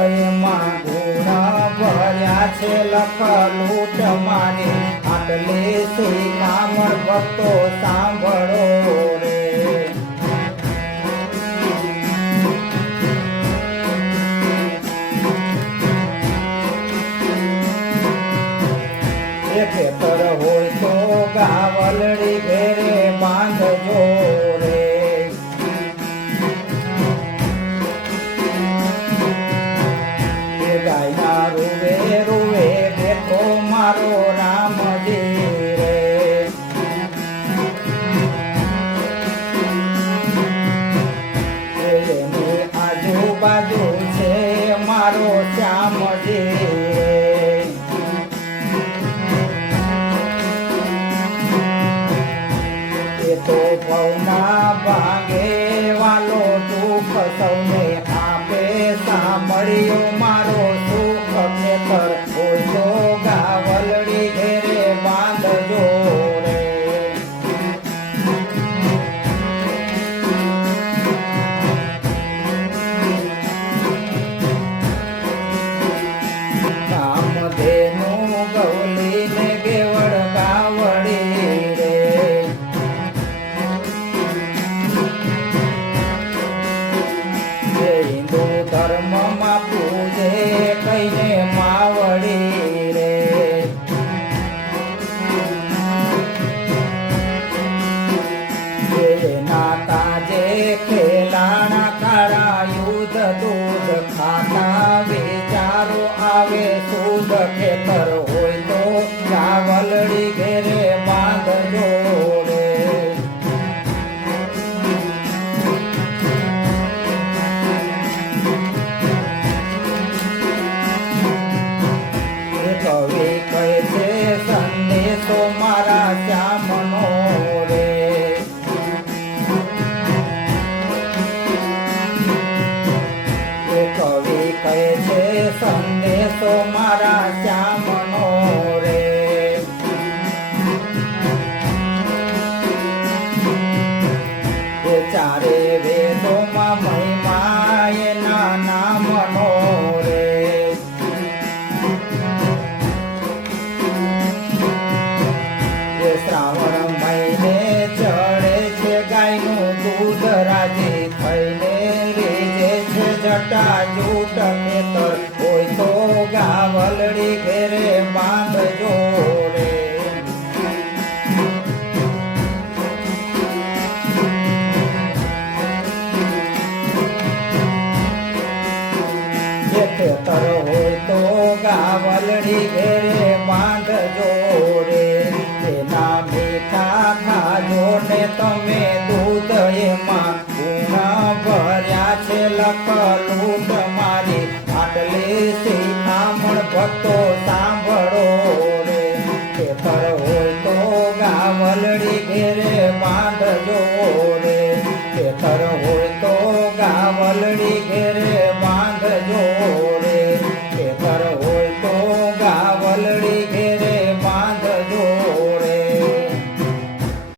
એમાં ગુણ ભર્યા છે લખલું તમારી આટલી શિખામણ ભક્તો સાંભળો રે ખેતર હોય તો ગાવલડી ઘેરે બાંધજો રે ગાયના રૂવે રૂવે બેઠો મારો રામજી રે એની આજુબાજુ છે મારો શ્યામજી તો ભવના ભાગે વાલો દુઃખ સૌને આપે સાંભળ્યો મારો સુખ ખેતર હોય તો ગાવલડી ઘેરે બાંધજો રે કામધેનું ગૌલીને ગેવડ ગાવડી રે હિન્દુ ધર્મમાં પૂજે કઈને માવડી રે એના તાજે ખેલાણા કાળા યુદ્ધ દૂધ ખાતા વિચારો આવે શુદ્ધ ખેતર હોય તો ગાવલડી ઘેરે બાંધજો રે કવિ કહે છે સંદેશો મારા શ્યામનો રે કવિ કહે છે સંદેશો મારા શ્યામનો રે ચારે વેદોમાં મહિમા એના નામનો રે શ્રાવણ મહિને ચડે છે ગાયનું દૂધ રાજી થઈને રીજે છે જટા જૂટ ખેતર હોય તો ગાવલડી ઘેરે બાંધજો રે ખેતર હોય તો ગાવલડી ઘેરે બાંધજો રે એના મીઠા ખાજો ને તમે દૂધ એમાં ગુણ ભર્યા છે લખલું તમારી આટલી શિખામણ ભક્તો સાંભળો રે ખેતર હોય તો ગાવલડી ઘેરે બાંધજો રે ખેતર હોય તો ગાવલડી ઘેરે બાંધજો રે ખેતર હોય તો ગાવલડી